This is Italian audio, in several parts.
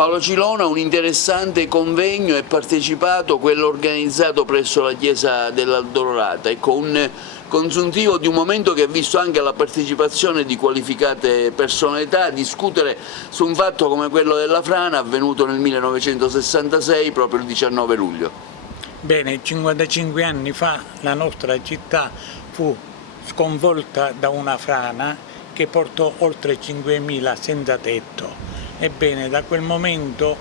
Paolo Cilona, un interessante convegno è partecipato, quello organizzato presso la chiesa dell'Addolorata, ecco, un consuntivo di un momento che ha visto anche la partecipazione di qualificate personalità a discutere su un fatto come quello della frana avvenuto nel 1966, proprio il 19 luglio. Bene, 55 anni fa la nostra città fu sconvolta da una frana che portò oltre 5.000 senza tetto. Ebbene, da quel momento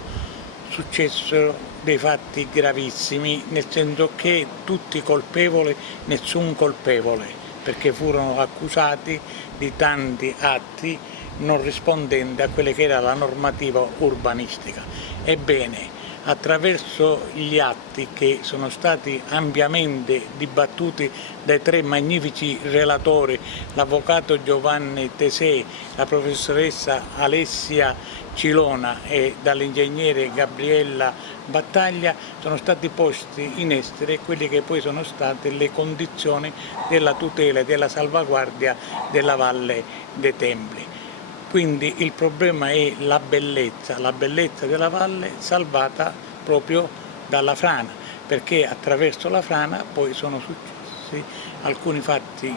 successero dei fatti gravissimi, nel senso che tutti colpevoli, nessun colpevole, perché furono accusati di tanti atti non rispondenti a quella che era la normativa urbanistica. Ebbene, attraverso gli atti che sono stati ampiamente dibattuti dai tre magnifici relatori, l'avvocato Giovanni Tesei, la professoressa Alessia Cilona e dall'ingegnere Gabriella Battaglia, sono stati posti in essere quelle che poi sono state le condizioni della tutela e della salvaguardia della Valle dei Templi. Quindi il problema è la bellezza della valle salvata proprio dalla frana, perché attraverso la frana poi sono successi alcuni fatti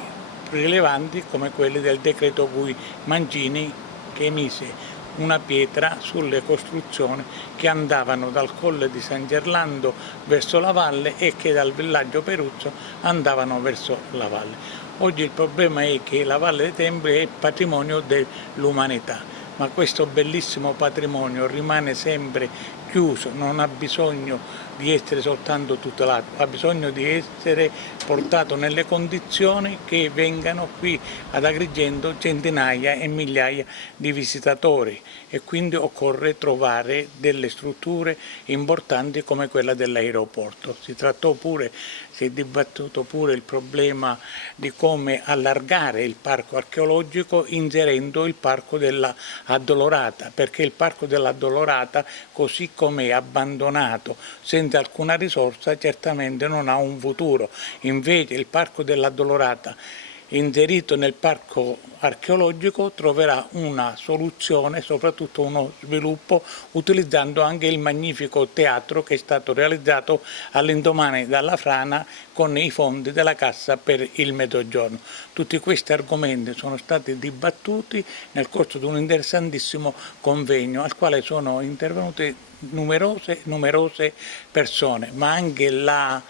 rilevanti come quelli del decreto cui Mancini, che emise una pietra sulle costruzioni che andavano dal Colle di San Gerlando verso la valle e che dal villaggio Peruzzo andavano verso la valle. Oggi il problema è che la Valle dei Templi è patrimonio dell'umanità, ma questo bellissimo patrimonio rimane sempre chiuso, non ha bisogno di essere soltanto tutelato, ha bisogno di essere portato nelle condizioni che vengano qui ad Agrigento centinaia e migliaia di visitatori e quindi occorre trovare delle strutture importanti come quella dell'aeroporto. Si è dibattuto pure il problema di come allargare il parco archeologico inserendo il parco dell'Addolorata, perché il parco dell'Addolorata, così come è abbandonato senza alcuna risorsa, certamente non ha un futuro. Invece il parco dell'Addolorata inserito nel parco archeologico troverà una soluzione, soprattutto uno sviluppo, utilizzando anche il magnifico teatro che è stato realizzato all'indomani dalla frana con i fondi della Cassa per il Mezzogiorno. Tutti questi argomenti sono stati dibattuti nel corso di un interessantissimo convegno al quale sono intervenute numerose persone, ma anche la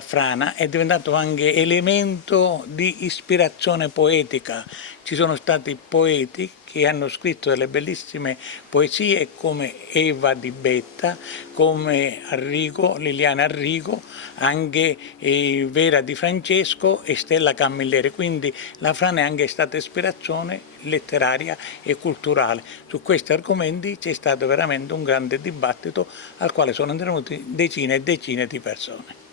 frana è diventato anche elemento di ispirazione poetica. Ci sono stati poeti che hanno scritto delle bellissime poesie come Eva Di Betta, come Liliana Arrigo, anche Vera Di Francesco e Stella Camilleri. Quindi la frana è anche stata ispirazione letteraria e culturale. Su questi argomenti c'è stato veramente un grande dibattito al quale sono intervenuti decine e decine di persone.